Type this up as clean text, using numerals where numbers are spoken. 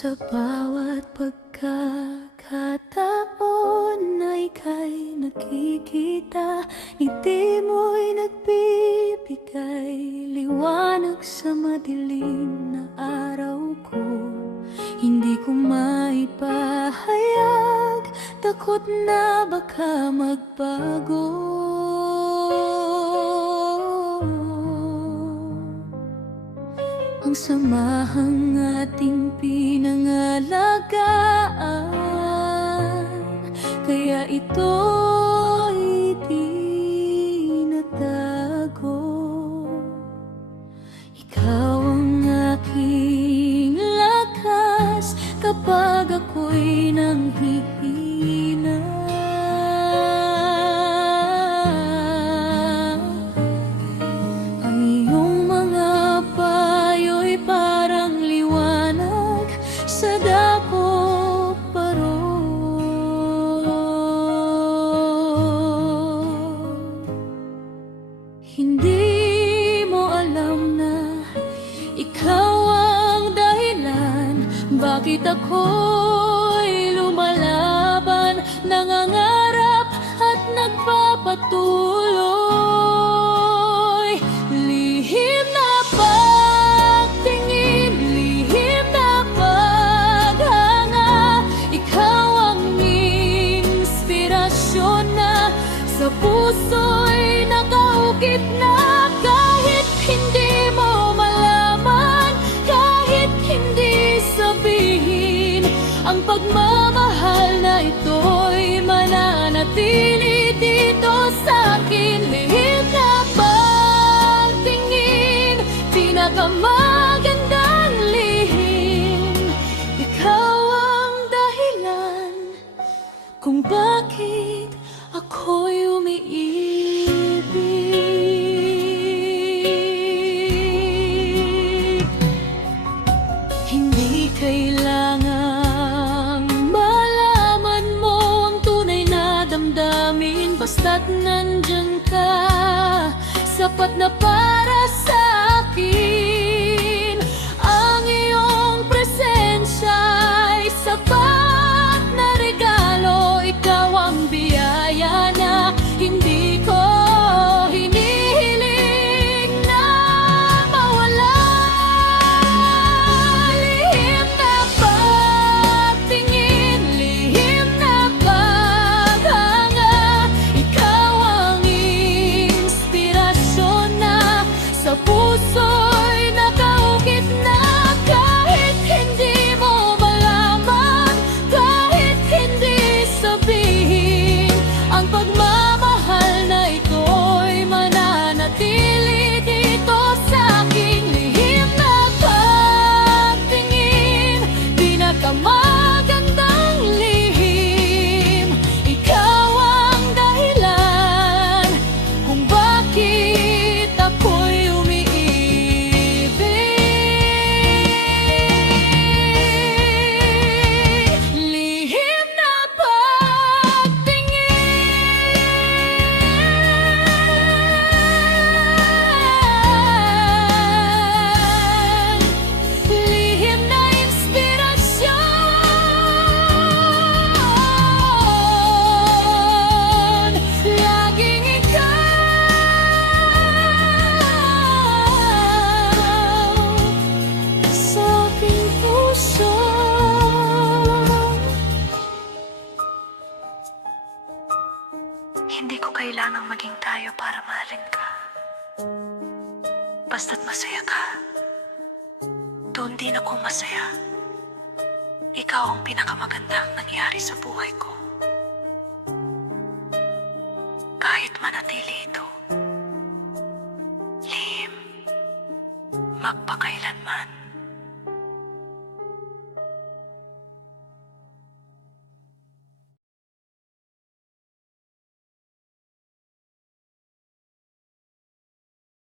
Sa bawat pagkakataon na ika'y nakikita, ngiti mo'y nagbibigay liwanag sa madilim na araw ko. Hindi ko maipahayag, takot na baka magbago. Ang samahang ating pinangalagaan, kaya ito'y tinatago. Ikaw ang aking lakas kapag ako'y nanghihina. Ang iyong mga payo'y parang liwanag sa dapok parong. Hindi mo alam na ikaw ang dahilan bakit ako'y lumalaban, nangangarap at nagpapatuloy. Lihim na pagtingin, lihim na paghanga, ikaw ang inspirasyon na sa puso'y nakaukit na. Kahit hindi mo malaman, kahit hindi sabihin, ang pagmamahal na ito'y mananatili dito sa akin. Lihim na pagtingin, pinakamagandang lihim, ikaw ang dahilan kung bakit ako'y umiibig. Hindi kailangang malaman mo ang tunay na damdamin, basta't nandyan ka, sapat na para sa akin. Ang iyong presensya'y sapat na regalo, ikaw ang biyaya na hindi ko hinihiling na mawala. Lihim na pagtingin, lihim na paghanga, ikaw ang inspirasyon na sa puso'y nakaukit na. Kahit hindi mo malaman, kahit hindi sabihin, ang pagmamahal na ito'y mananatili dito sa akin. Lihim na pagtingin, pinakamagandang lihim, ikaw ang dahilan kung bakit ako'y umiibig. Lihim na pagtingin, lihim na inspirasyon, laging ikaw sa aking puso. Hindi ko kailangang maging tayo para mahalin ka. Basta't masaya ka, doon din ako masaya. Ikaw ang pinakamagandang nangyari sa buhay ko. Kahit manatili ito, lihim, magpakailanman.